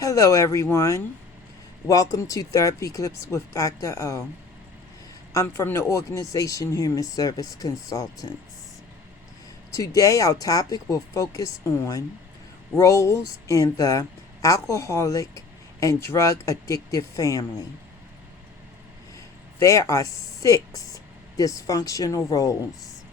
Hello, everyone. Welcome to Therapy Clips with Dr. O. I'm from the organization Human Service Consultants. Today, our topic will focus on roles in the alcoholic and drug addictive family. There are 6 dysfunctional roles.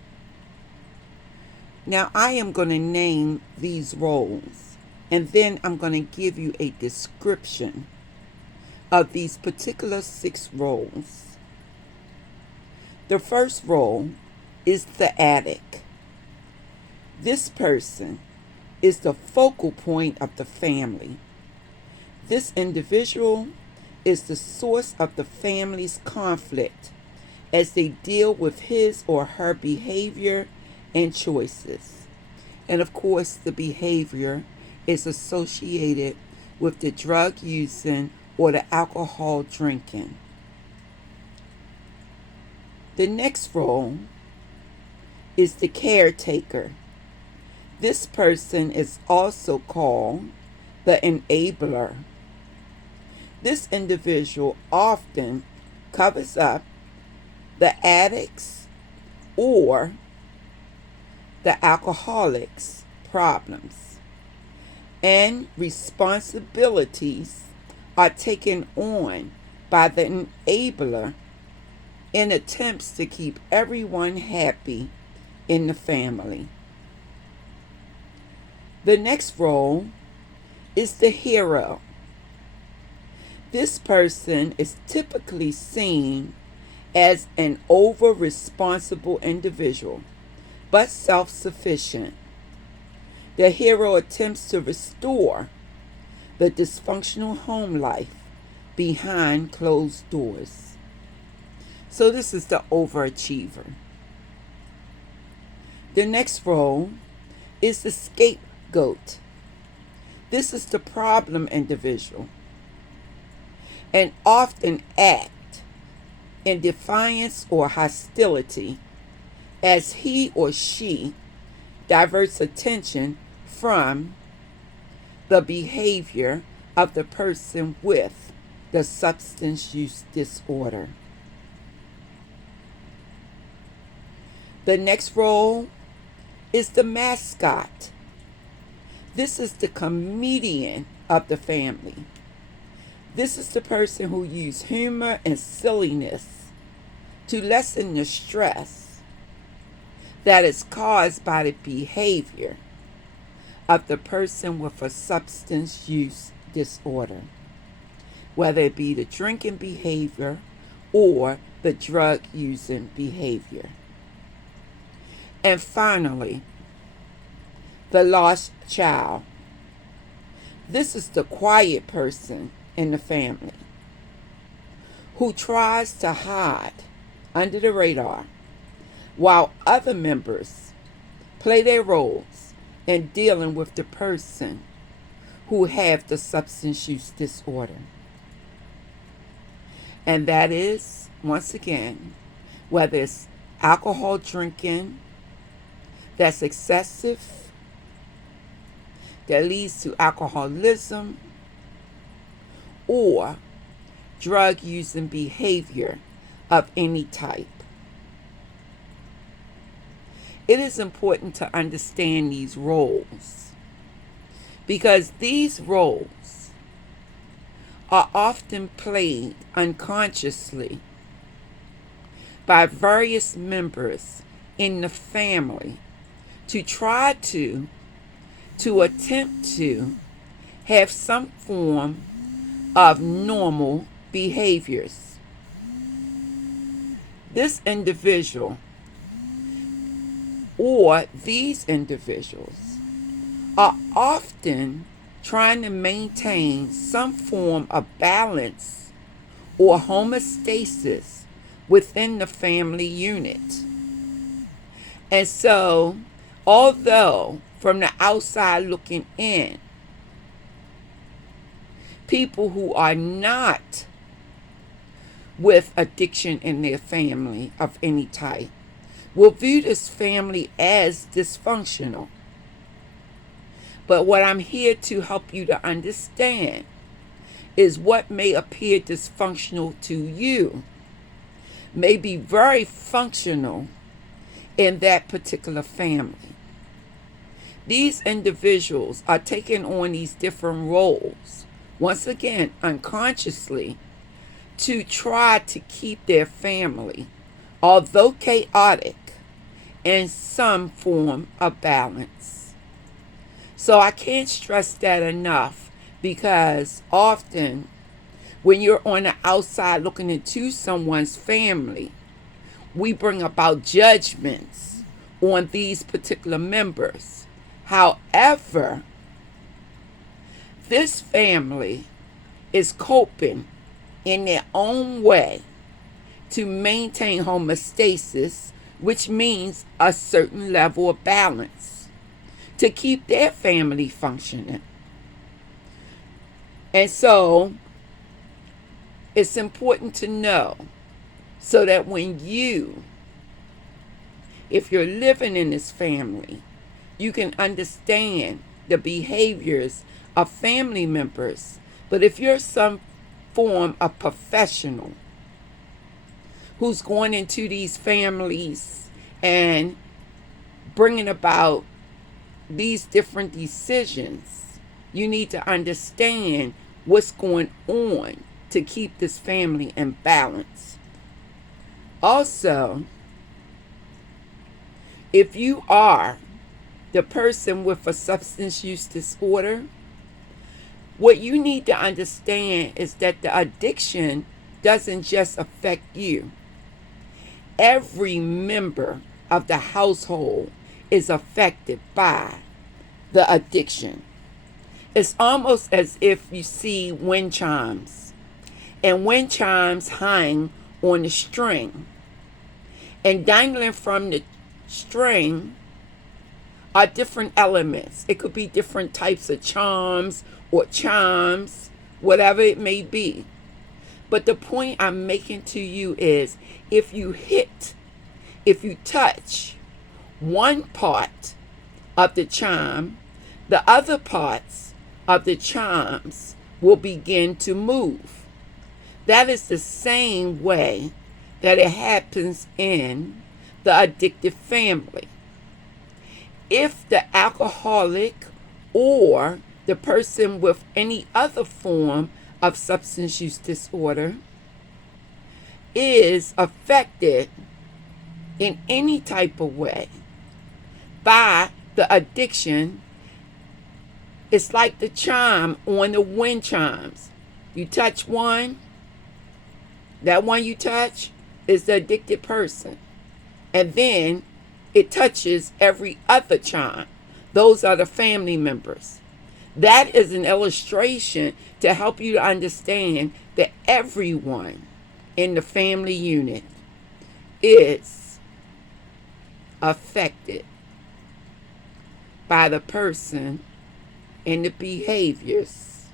Now, I am going to name these roles, and then I'm going to give you a description of these particular 6 roles. The first role is the addict. This person is the focal point of the family. This individual is the source of the family's conflict as they deal with his or her behavior and choices. And of course, the behavior is associated with the drug using or the alcohol drinking. The next role is the caretaker. This person is also called the enabler. This individual often covers up the addicts or the alcoholics' problems, and responsibilities are taken on by the enabler in attempts to keep everyone happy in the family. The next role is the hero. This person is typically seen as an over-responsible individual, but self-sufficient. The hero attempts to restore the dysfunctional home life behind closed doors. So this is the overachiever. The next role is the scapegoat. This is the problem individual and often act in defiance or hostility as he or she diverts attention from the behavior of the person with the substance use disorder. The next role is the mascot. This is the comedian of the family. This is the person who uses humor and silliness to lessen the stress that is caused by the behavior of the person with a substance use disorder, whether it be the drinking behavior or the drug using behavior. And finally, the lost child. This is the quiet person in the family who tries to hide under the radar while other members play their roles in dealing with the person who have the substance use disorder. And that is, once again, whether it's alcohol drinking that's excessive, that leads to alcoholism, or drug using behavior of any type. It is important to understand these roles because these roles are often played unconsciously by various members in the family to try to attempt to have some form of normal behaviors. This individual or these individuals are often trying to maintain some form of balance or homeostasis within the family unit. And so, although from the outside looking in, people who are not with addiction in their family of any type will view this family as dysfunctional. But what I'm here to help you to understand is what may appear dysfunctional to you may be very functional in that particular family. These individuals are taking on these different roles, once again, unconsciously, to try to keep their family, although chaotic, in some form of balance. So I can't stress that enough, because often when you're on the outside looking into someone's family, we bring about judgments on these particular members. However, this family is coping in their own way to maintain homeostasis, which means a certain level of balance, to keep their family functioning. And so it's important to know, so that when if you're living in this family, you can understand the behaviors of family members. But if you're some form of professional who's going into these families and bringing about these different decisions, you need to understand what's going on to keep this family in balance. Also, if you are the person with a substance use disorder, what you need to understand is that the addiction doesn't just affect you. Every member of the household is affected by the addiction. It's almost as if you see wind chimes, and wind chimes hang on the string, and dangling from the string are different elements. It could be different types of charms or chimes, whatever it may be. But the point I'm making to you is, if you touch one part of the chime, the other parts of the chimes will begin to move. That is the same way that it happens in the addictive family. If the alcoholic or the person with any other form of substance use disorder is affected in any type of way by the addiction, it's like the chime on the wind chimes. You touch one, that one you touch is the addicted person. And then it touches every other chime. Those are the family members. That is an illustration to help you to understand that everyone in the family unit is affected by the person and the behaviors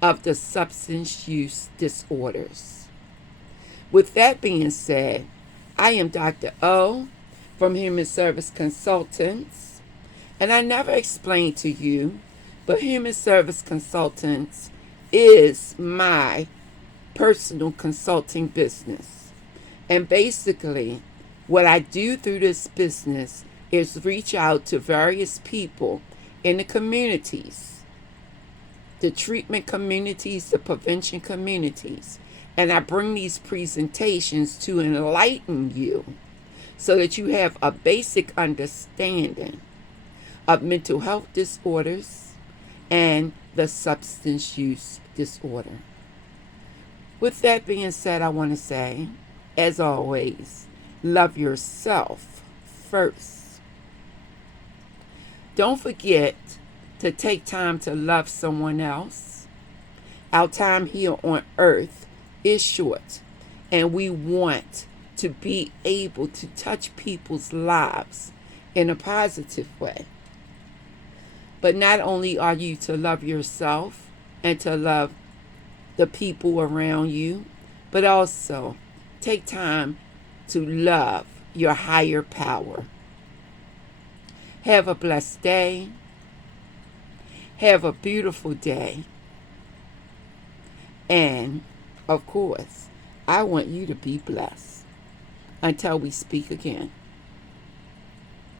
of the substance use disorders. With that being said, I am Dr. O from Human Service Consultants, and I never explained to you, but Human Service Consultants is my personal consulting business. And basically, what I do through this business is reach out to various people in the communities, the treatment communities, the prevention communities, and I bring these presentations to enlighten you so that you have a basic understanding of mental health disorders and the substance use disorder. With that being said, I want to say, as always, love yourself first. Don't forget to take time to love someone else. Our time here on earth is short, and we want to be able to touch people's lives in a positive way. But not only are you to love yourself and to love the people around you, but also take time to love your higher power. Have a blessed day. Have a beautiful day. And, of course, I want you to be blessed. Until we speak again.